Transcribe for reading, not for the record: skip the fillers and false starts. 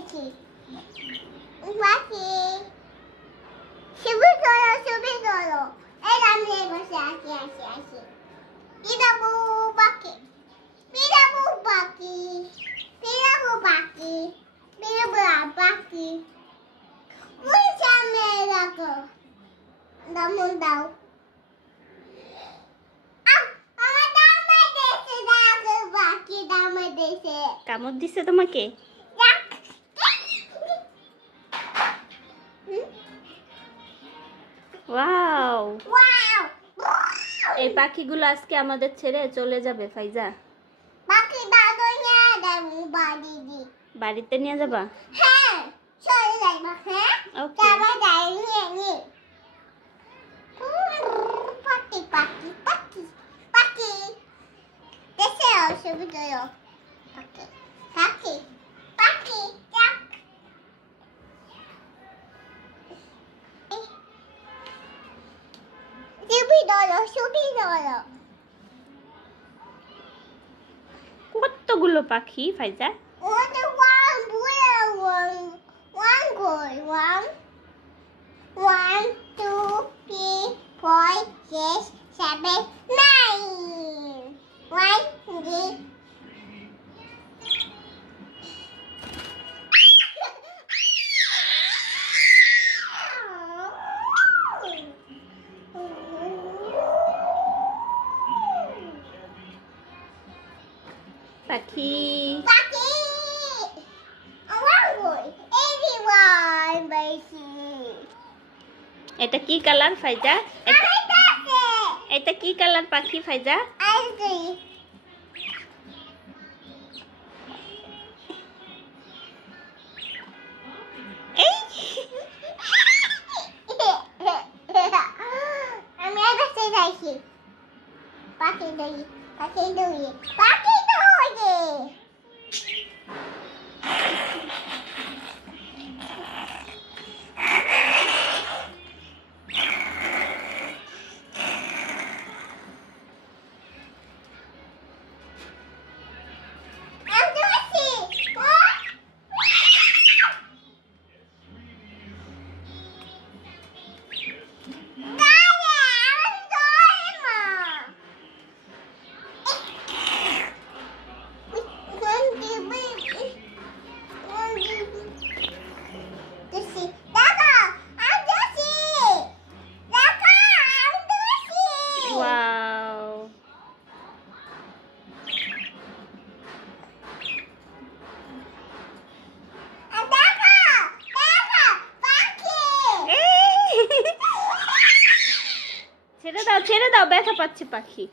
দেখি পাখি শুভি করো এই আমি বসে আসি বিরাবু পাখি বিরাবু পাখি বিরাবু পাখি বিরাবু পাখি ওই সামনে রাখো দামন দাও কামড় দিছে তোমাকে? ওয়াও, এই পাখিগুলো আজকে আমাদের ছেড়ে চলে যাবে ফাইজা। বাড়িতে নিয়ে যাবা? হ্যাঁ চলে যাইবা। হ্যাঁ ওকে। যাবা যাইনি পাখি পাখি পাখি পাখি দেশে অসুবিধা পাখি পাখি পাখি যাক সুবিধা কতগুলো পাখি ফাইজা? One, two, three, four, six, seven, nine. One, two. পাখি Papi, one, everyone, baby. এটা কি কালার ফাইজা? এটা কি কালার পাখি ফাইজা? আমি আবার চাইছি পাখি দই পাখি দই। ওয়াও, ছেড়ে দাও ব্যথা পাচ্ছে পাখি।